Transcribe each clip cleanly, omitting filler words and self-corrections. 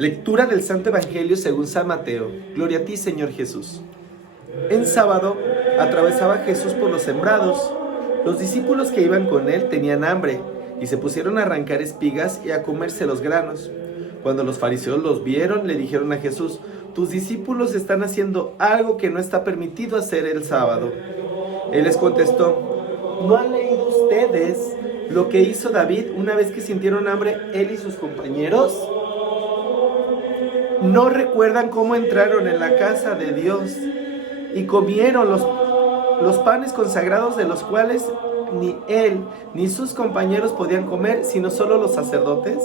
Lectura del Santo Evangelio según San Mateo. Gloria a ti, Señor Jesús. En sábado atravesaba Jesús por los sembrados. Los discípulos que iban con él tenían hambre y se pusieron a arrancar espigas y a comerse los granos. Cuando los fariseos los vieron, le dijeron a Jesús: tus discípulos están haciendo algo que no está permitido hacer el sábado. Él les contestó: ¿no han leído ustedes lo que hizo David una vez que sintieron hambre él y sus compañeros? ¿No recuerdan cómo entraron en la casa de Dios y comieron los panes consagrados, de los cuales ni él ni sus compañeros podían comer, sino solo los sacerdotes?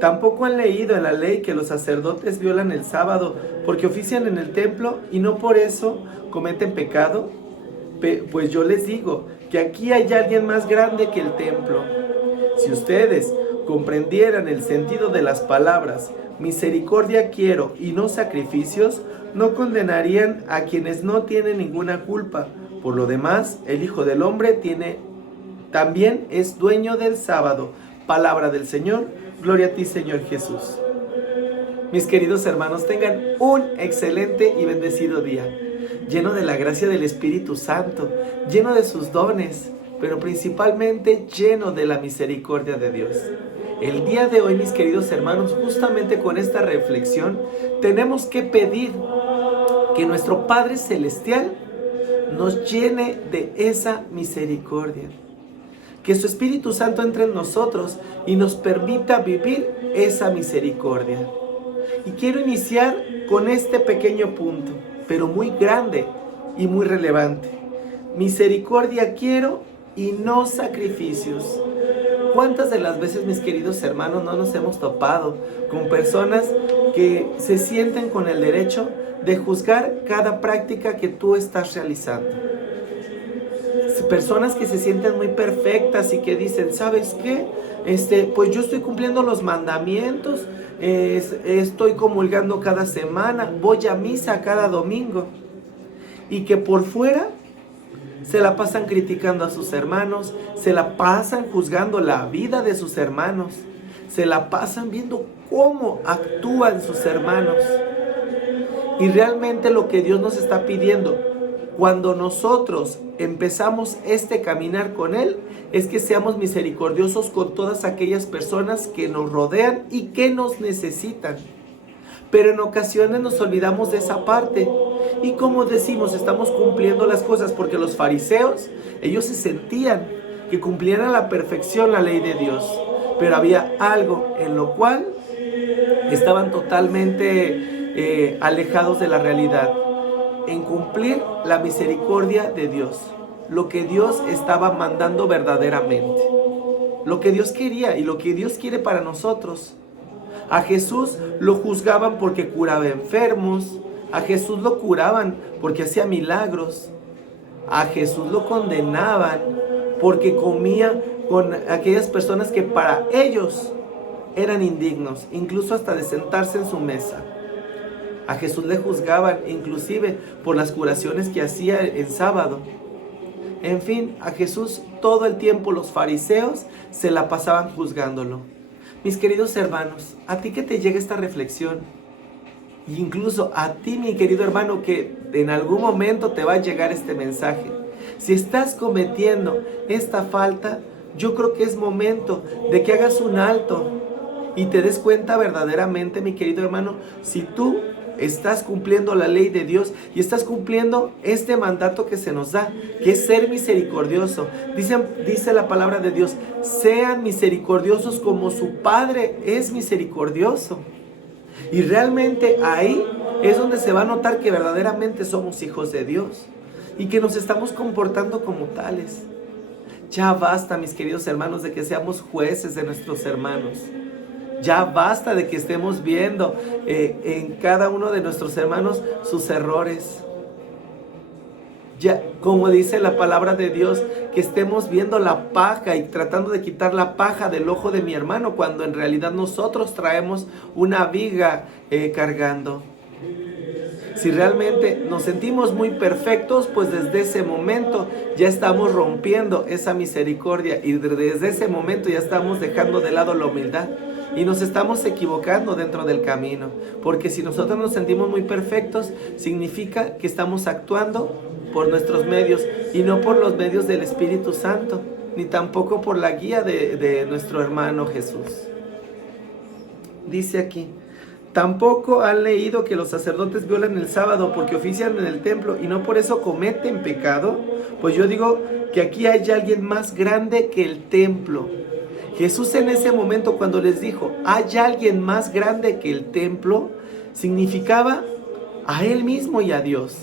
¿Tampoco han leído en la ley que los sacerdotes violan el sábado porque ofician en el templo y no por eso cometen pecado? Pues yo les digo que aquí hay alguien más grande que el templo. Si ustedes comprendieran el sentido de las palabras misericordia quiero y no sacrificios, no condenarían a quienes no tienen ninguna culpa. Por lo demás, el Hijo del Hombre también es dueño del sábado. Palabra del Señor. Gloria a ti, Señor Jesús. Mis queridos hermanos, tengan un excelente y bendecido día, lleno de la gracia del Espíritu Santo, lleno de sus dones, pero principalmente lleno de la misericordia de Dios. El día de hoy, mis queridos hermanos, justamente con esta reflexión, tenemos que pedir que nuestro Padre Celestial nos llene de esa misericordia. Que su Espíritu Santo entre en nosotros y nos permita vivir esa misericordia. Y quiero iniciar con este pequeño punto, pero muy grande y muy relevante. Misericordia quiero y no sacrificios. ¿Cuántas de las veces, mis queridos hermanos, no nos hemos topado con personas que se sienten con el derecho de juzgar cada práctica que tú estás realizando? Personas que se sienten muy perfectas y que dicen: ¿sabes qué? Pues yo estoy cumpliendo los mandamientos, estoy comulgando cada semana, voy a misa cada domingo. Y que por fuera se la pasan criticando a sus hermanos, se la pasan juzgando la vida de sus hermanos, se la pasan viendo cómo actúan sus hermanos. Y realmente lo que Dios nos está pidiendo, cuando nosotros empezamos este caminar con Él, es que seamos misericordiosos con todas aquellas personas que nos rodean y que nos necesitan. Pero en ocasiones nos olvidamos de esa parte. Y como decimos, estamos cumpliendo las cosas porque los fariseos, ellos se sentían que cumplían a la perfección la ley de Dios. Pero había algo en lo cual estaban totalmente alejados de la realidad. En cumplir la misericordia de Dios. Lo que Dios estaba mandando verdaderamente. Lo que Dios quería y lo que Dios quiere para nosotros. A Jesús lo juzgaban porque curaba enfermos. A Jesús lo curaban porque hacía milagros. A Jesús lo condenaban porque comía con aquellas personas que para ellos eran indignos, incluso hasta de sentarse en su mesa. A Jesús le juzgaban inclusive por las curaciones que hacía en sábado. En fin, a Jesús todo el tiempo los fariseos se la pasaban juzgándolo. Mis queridos hermanos, a ti que te llega esta reflexión, e incluso a ti, mi querido hermano, que en algún momento te va a llegar este mensaje. Si estás cometiendo esta falta, yo creo que es momento de que hagas un alto y te des cuenta verdaderamente, mi querido hermano, si tú estás cumpliendo la ley de Dios y estás cumpliendo este mandato que se nos da, que es ser misericordioso. Dice la palabra de Dios: sean misericordiosos como su Padre es misericordioso. Y realmente ahí es donde se va a notar que verdaderamente somos hijos de Dios y que nos estamos comportando como tales. Ya basta, mis queridos hermanos, de que seamos jueces de nuestros hermanos. Ya basta de que estemos viendo en cada uno de nuestros hermanos sus errores. Ya, como dice la palabra de Dios, que estemos viendo la paja y tratando de quitar la paja del ojo de mi hermano, cuando en realidad nosotros traemos una viga cargando. Si realmente nos sentimos muy perfectos, pues desde ese momento ya estamos rompiendo esa misericordia y desde ese momento ya estamos dejando de lado la humildad. Y nos estamos equivocando dentro del camino, porque si nosotros nos sentimos muy perfectos, significa que estamos actuando por nuestros medios y no por los medios del Espíritu Santo, ni tampoco por la guía de nuestro hermano Jesús. Dice aquí: tampoco han leído que los sacerdotes violan el sábado porque ofician en el templo y no por eso cometen pecado. Pues yo digo que aquí hay alguien más grande que el templo. Jesús en ese momento, cuando les dijo, hay alguien más grande que el templo, significaba a Él mismo y a Dios.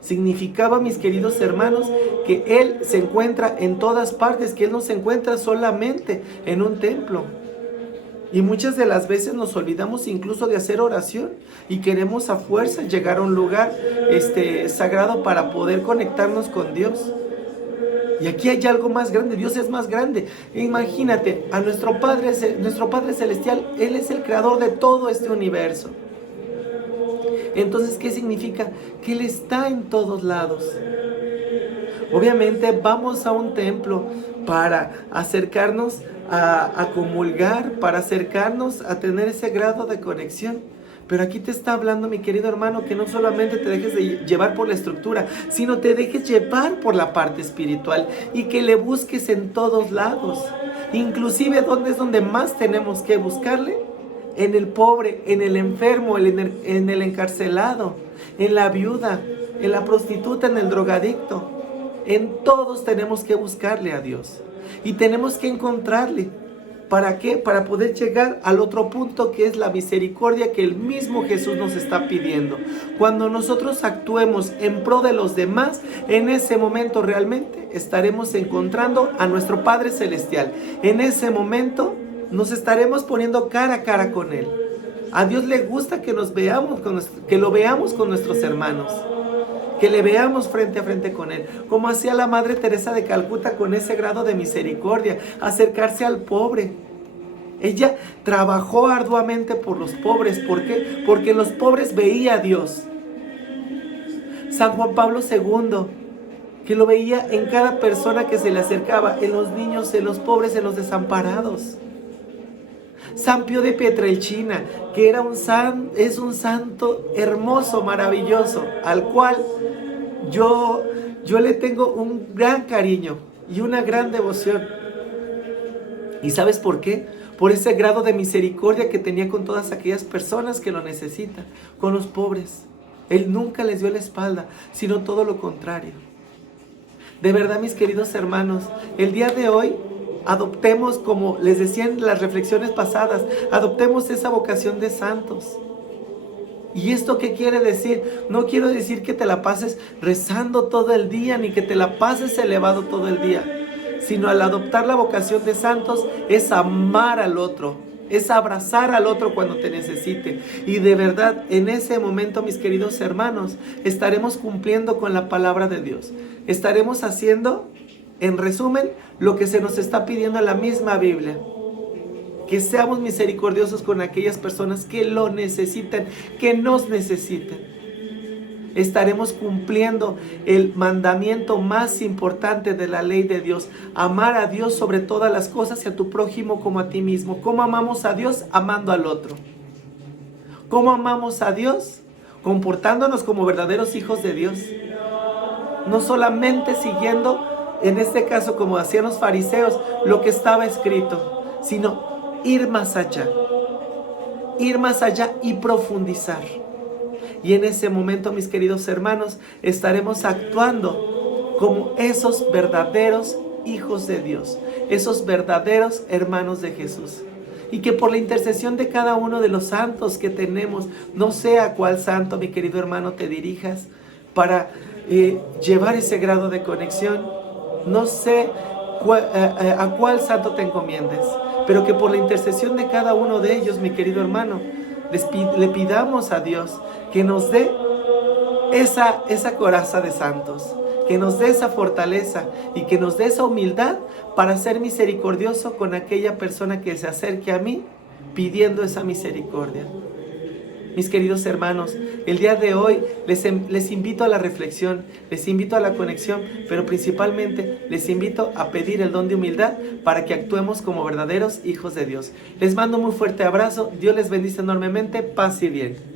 Significaba, mis queridos hermanos, que Él se encuentra en todas partes, que Él no se encuentra solamente en un templo. Y muchas de las veces nos olvidamos incluso de hacer oración y queremos a fuerza llegar a un lugar sagrado para poder conectarnos con Dios. Y aquí hay algo más grande, Dios es más grande. Imagínate, a nuestro Padre Celestial, Él es el creador de todo este universo. Entonces, ¿qué significa? Que Él está en todos lados. Obviamente vamos a un templo para acercarnos a comulgar, para acercarnos a tener ese grado de conexión. Pero aquí te está hablando, mi querido hermano, que no solamente te dejes de llevar por la estructura, sino te dejes llevar por la parte espiritual y que le busques en todos lados. Inclusive, ¿dónde es donde más tenemos que buscarle? En el pobre, en el enfermo, en el encarcelado, en la viuda, en la prostituta, en el drogadicto. En todos tenemos que buscarle a Dios y tenemos que encontrarle. ¿Para qué? Para poder llegar al otro punto, que es la misericordia que el mismo Jesús nos está pidiendo. Cuando nosotros actuemos en pro de los demás, en ese momento realmente estaremos encontrando a nuestro Padre Celestial. En ese momento nos estaremos poniendo cara a cara con Él. A Dios le gusta que nos veamos, que lo veamos con nuestros hermanos, que le veamos frente a frente con Él, como hacía la Madre Teresa de Calcuta con ese grado de misericordia, acercarse al pobre. Ella trabajó arduamente por los pobres. ¿Por qué? Porque en los pobres veía a Dios. San Juan Pablo II, que lo veía en cada persona que se le acercaba, en los niños, en los pobres, en los desamparados. San Pío de Pietrelcina, que es un santo hermoso, maravilloso, al cual yo le tengo un gran cariño y una gran devoción. ¿Y sabes por qué? Por ese grado de misericordia que tenía con todas aquellas personas que lo necesitan, con los pobres. Él nunca les dio la espalda, sino todo lo contrario. De verdad, mis queridos hermanos, el día de hoy adoptemos, como les decía en las reflexiones pasadas, adoptemos esa vocación de santos. ¿Y esto qué quiere decir? No quiero decir que te la pases rezando todo el día, ni que te la pases elevado todo el día, sino al adoptar la vocación de santos es amar al otro, es abrazar al otro cuando te necesite. Y de verdad, en ese momento, mis queridos hermanos, estaremos cumpliendo con la palabra de Dios. Estaremos haciendo, en resumen, lo que se nos está pidiendo en la misma Biblia. Que seamos misericordiosos con aquellas personas que lo necesitan, que nos necesitan. Estaremos cumpliendo el mandamiento más importante de la ley de Dios: amar a Dios sobre todas las cosas y a tu prójimo como a ti mismo. ¿Cómo amamos a Dios? Amando al otro. ¿Cómo amamos a Dios? Comportándonos como verdaderos hijos de Dios. No solamente siguiendo, en este caso como hacían los fariseos, lo que estaba escrito, sino ir más allá y profundizar. Y en ese momento, mis queridos hermanos, estaremos actuando como esos verdaderos hijos de Dios, esos verdaderos hermanos de Jesús. Y que por la intercesión de cada uno de los santos que tenemos, no sé a cuál santo, mi querido hermano, te dirijas para llevar ese grado de conexión, no sé a cuál santo te encomiendes, pero que por la intercesión de cada uno de ellos, mi querido hermano, le pidamos a Dios que nos dé esa coraza de santos, que nos dé esa fortaleza y que nos dé esa humildad para ser misericordioso con aquella persona que se acerque a mí pidiendo esa misericordia. Mis queridos hermanos, el día de hoy les invito a la reflexión, les invito a la conexión, pero principalmente les invito a pedir el don de humildad para que actuemos como verdaderos hijos de Dios. Les mando un muy fuerte abrazo, Dios les bendice enormemente, paz y bien.